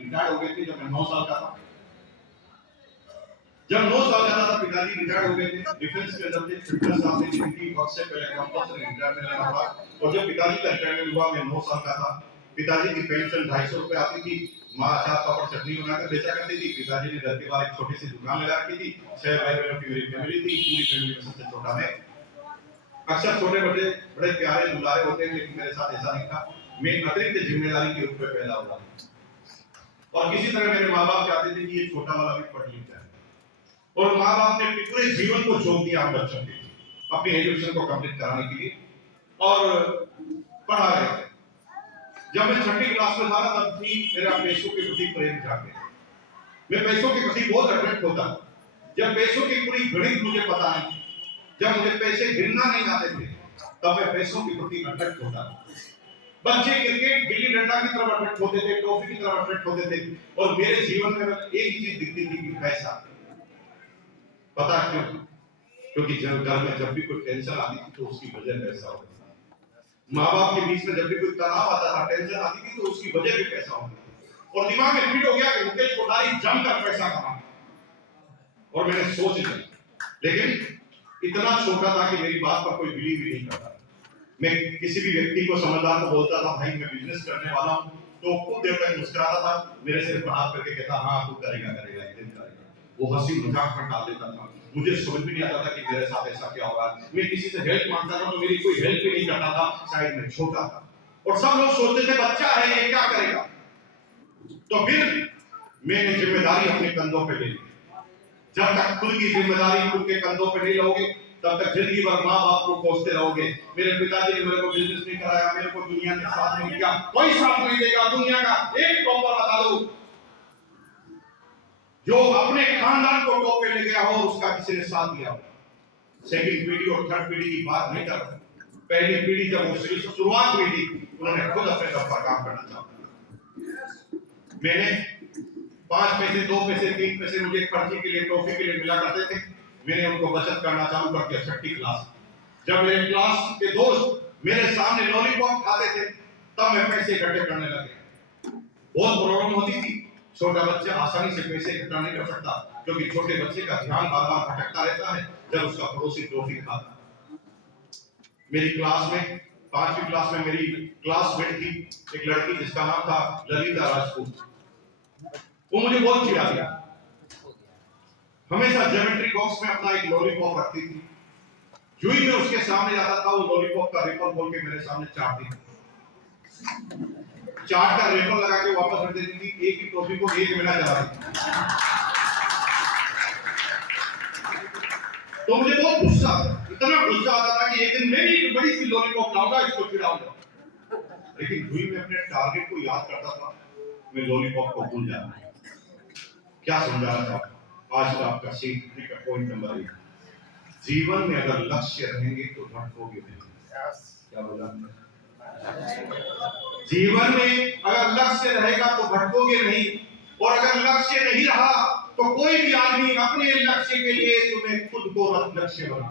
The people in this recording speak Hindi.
रिटायर्ड हो गए थे जब मैं 9 साल का था। जब 9 साल का था पिताजी रिटायर्ड हो गए थे, डिफेंस के अंदर थे। फिटनेस साहब ने जिंदगी वक्त से पहले कंपल्सरी रिटायरमेंट लेना था। और जब पिताजी का रिटायरमेंट हुआ मैं 9 साल का था। पिताजी की पेंशन 250 रुपए आती थी। माँ अचार पापड़ चटनी बनाकर बेचा करती थी। पिताजी ने घर के बाहर एक छोटी सी दुकान लगा रखी थी। 6 भाई बहनों की मेरी फैमिली थी। पूरी फैमिली में सबसे छोटा मैं। अक्सर छोटे बड़े बड़े प्यारे दुलारे होते हैं, लेकिन मेरे साथ ऐसा नहीं था। मैं अतिरिक्त जिम्मेदारी के रूप में पैदा हुआ और किसी तरह मेरे माँ बाप चाहते थे कि ये छोटा वाला भी पढ़ लिख जाए। और माँ बाप ने अपने पूरे जीवन को झोंक दिया हम बच्चों के लिए, अपनी एजुकेशन को कंप्लीट कराने के लिए और पढ़ा रहे थे। जब मैं 6ठी क्लास में था तब भी मेरा पैसों के प्रति प्रेम जाग गया। मैं पैसों के प्रति बहुत अट्रैक्ट होता। जब पैसों की पूरी गणित मुझे पता नहीं, जब मुझे पैसे गिनना नहीं आते थे, तब मैं पैसों के प्रति अट्रैक्ट होता। बच्चे क्रिकेट गिल्ली डंडा की तरफ अट्रैक्ट होते थे, ट्रॉफी की तरफ अट्रैक्ट होते थे और मेरे जीवन में एक ही चीज दिखती थी कि पैसा। पता क्यों? क्योंकि जब घर में जब भी कोई टेंशन आती थी तो उसकी वजह पैसा होता था। माँ बाप के बीच में जब भी कोई तनाव आता था, टेंशन आती थी तो उसकी वजह भी पैसा होती थी। और दिमाग में फिट हो गया कि मुकेश कोठारी जमकर पैसा कमाना। और मैंने सोच लिया, लेकिन इतना छोटा था कि मेरी बात पर कोई बिलीव ही नहीं करता। मैं किसी भी व्यक्ति को समझदार को बोलता था भाई मैं बिजनेस करने वाला हूं, तो कुछ देर तक मुस्कुराता था, मेरे सिर पर हाथ करके कहता हाँ तू करेगा करेगा एक दिन करेगा। वो हंसी मजाक में डाल देता था। मुझे समझ भी नहीं आता था कि मेरे साथ ऐसा क्या होगा। मैं किसी से हेल्प मांगता था तो मेरी कोई हेल्प भी नहीं करता था, शायद मैं छोटा था और सब लोग सोचते थे बच्चा है ये क्या करेगा। तो फिर मैंने जिम्मेदारी अपने कंधों पे ले ली। जब तक खुद की जिम्मेदारी खुद के कंधों पे नहीं लोगे तब तक जिंदगी भर माँ बाप को कोसते रहोगे। मेरे पिताजी ने मेरे को बिजनेस नहीं कराया, मेरे को दुनिया के साथ नहीं दिया, कोई साथ नहीं देगा दुनिया का। एक टॉपर बता दो जो अपने खानदान को टॉप पे ले गया हो उसका किसी ने साथ दिया हो। सेकंड पीढ़ी और थर्ड पीढ़ी की बात नहीं कर रहा। पहली पीढ़ी जब उसकी शुरुआत हुई थी उन्होंने खुद अपने दम पर काम करना चाहा। मैंने 5 पैसे 2 पैसे 3 पैसे मुझे खर्चे के लिए टॉफी के लिए मिला करते थे। मैंने उनको बचत करना चालू कर दिया 6ठी क्लास। जब मेरे क्लास के दोस्त मेरे सामने लॉलीपॉप खाते थे तब मैं पैसे इकट्ठे करने लगे। बहुत प्रॉब्लम होती थी। छोटा बच्चा आसानी से पैसे इकट्ठा नहीं कर सकता क्योंकि छोटे बच्चे का ध्यान बार बार भटकता रहता है जब उसका पड़ोसी टॉफी खाता। मेरी क्लास में 5वीं क्लास में मेरी क्लासमेट थी एक लड़की जिसका नाम था ललिता राजपूत। वो मुझे बहुत चिढ़ाती, हमेशा ज्योमेट्री बॉक्स में अपना एक लॉलीपॉप रखती थी। जो ही मैं उसके सामने जाता था वो लॉलीपॉप का रेपर खोल के मेरे सामने चाटती थी। चाट का रेपर लगा के वापस रख देती थी। एक ही टॉफी को 1 महीना चलाती थी। तो मुझे बहुत गुस्सा आता, इतना गुस्सा आता था कि एक दिन मैं भी एक बड़ी सी लॉलीपॉप लाऊंगा, इसको चिढ़ाऊंगा। लेकिन हुई मैं अपने टारगेट को याद करता था, मैं लॉलीपॉप को भूल जाता। क्या समझाना चाहता? आज का आपका सीट का पॉइंट नंबर 1, जीवन में अगर लक्ष्य रहेंगे तो भटकोगे नहीं। क्या बोला? जीवन में अगर लक्ष्य रहेगा तो भटकोगे नहीं, और अगर लक्ष्य नहीं रहा तो कोई भी आदमी अपने लक्ष्य के लिए तुम्हें खुद को लक्ष्य बना